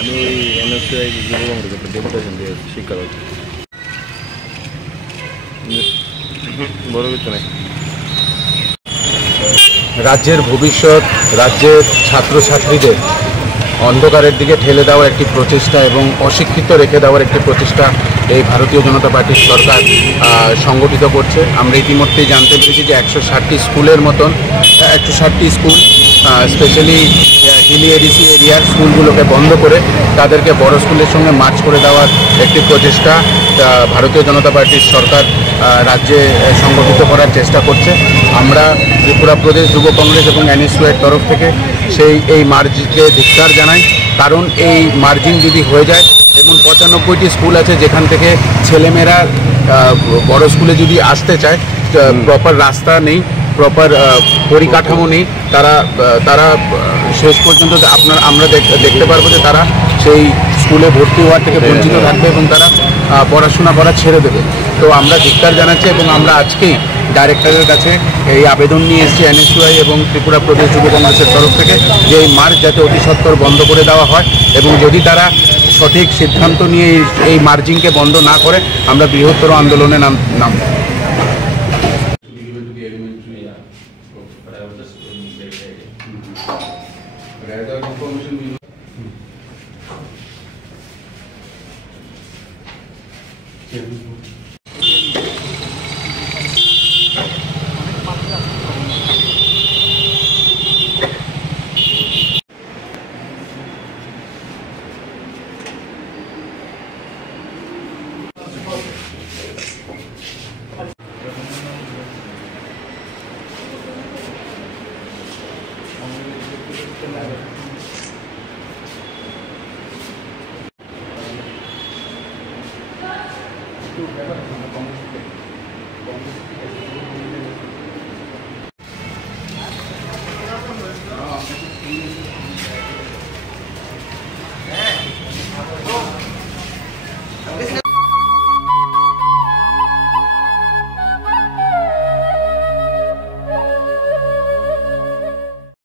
আমি ওই এনএসআই যুব কংগ্রেস একটা ডেপুটেশন দিয়ে শিক্ষারত বড় কিছু নেই। রাজ্যের ভবিষ্যৎ, রাজ্যের ছাত্রছাত্রীদের অন্ধকারের দিকে ঠেলে দেওয়া একটি প্রচেষ্টা এবং অশিক্ষিত রেখে দেওয়ার একটি প্রচেষ্টা এই ভারতীয় জনতা পার্টির সরকার সংগঠিত করছে। আমরা ইতিমধ্যেই জানতে পেরেছি যে 160টি স্কুলের মতন 160টি স্কুল স্পেশালি হিলি এডিসি এরিয়ার স্কুলগুলোকে বন্ধ করে তাদেরকে বড় স্কুলের সঙ্গে মার্চ করে দেওয়ার একটি প্রচেষ্টা ভারতীয় জনতা পার্টির সরকার রাজ্যে সংগঠিত করার চেষ্টা করছে। আমরা ত্রিপুরা প্রদেশ যুব কংগ্রেস এবং এনএসইউয়ের তরফ থেকে এই মার্জকে ধিক্কার জানাই। কারণ এই মার্জিং যদি হয়ে যায় এবং 95টি স্কুল আছে যেখান থেকে ছেলেমেয়েরা বড় স্কুলে যদি আসতে চায়, প্রপার রাস্তা নেই, প্রপার পরিকাঠামো নেই, তারা শেষ পর্যন্ত আমরা দেখতে পারবো যে তারা সেই স্কুলে ভর্তি হওয়ার থেকে বঞ্চিত থাকবে এবং তারা পড়াশোনা করা ছেড়ে দেবে। তো আমরা ধিক্কার জানাচ্ছি এবং আমরা আজকেই ডাইরেক্টরের কাছে এই আবেদন নিয়ে এসেছি এনএসইউআই এবং ত্রিপুরা প্রদেশ যুব কংগ্রেসের তরফ থেকে যে এই মার্চ যাতে অতি সত্বর বন্ধ করে দেওয়া হয় এবং যদি তারা সঠিক সিদ্ধান্ত নিয়ে এই মার্জিংকে বন্ধ না করে আমরা বৃহত্তর আন্দোলনে নামব।